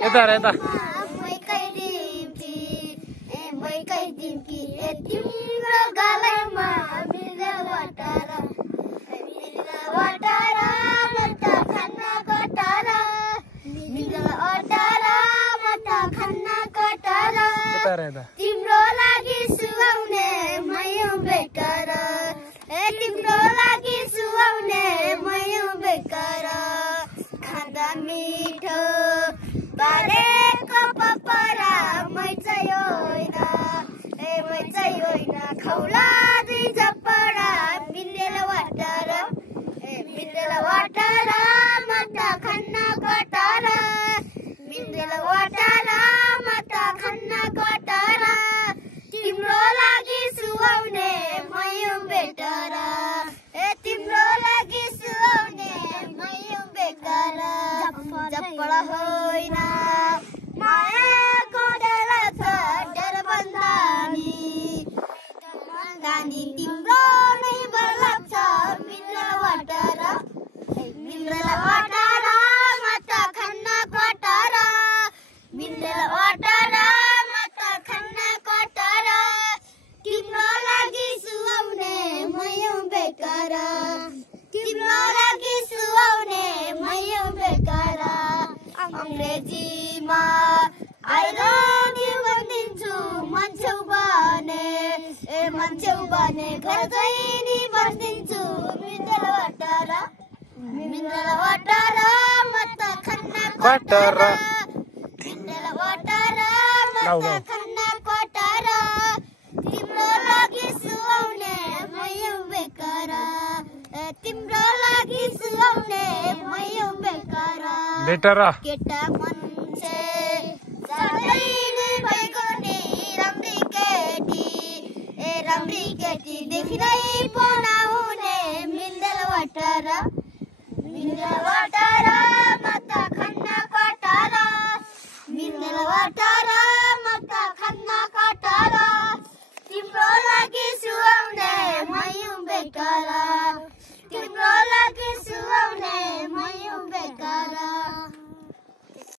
यता र यता तिम्रो गालामा मिल्ने वटार वटार मटा खाना कटार मिल्ने वटार मटा खाना कटार यता र यता तिम्रो लागि सुहाउने मयौ बेकार तिम्रो लागि सुहाउने मयौ बेकार खाँदा मिठो बारेको पपरा मै चाहिँ होइन मै चाहिँ होइन खौला दुई झपडा मिलेर वाटार मिलेर वाटार मटा खाना कटार मिलेर वाटार मटा खाना कटार तिम्रो लागि सुहाउने मयौ बेकार तिम्रो लागि सुहाउने मयौ बेकार झपडा होइन मायाको डर छ डरबन्दानी गानी तिम्रो नै बल्ल छ मिल्ला वाटार मटा खाना कटार मिल्ला वाटार मटा खाना कटार तिम्रो लागि सुहाउने मयौ बेकार तिम्रो लागि सुहाउने मयौ बेकार अंग्रेजीमा I love you भनिदिन्छु मान्छौ भने घर गइनी भनिदिन्छु मिल्ला वाटार मटा खाना कटार मिल्ला वाटार मटा खाना कटार तिम्रो लागि सुहाउने मयौ बेकार तिम्रो लागि सुहाउने मयौ बेकार केटा मान्छे राम्री केटी देखिँदै पो नहुने मिल्ला वाटार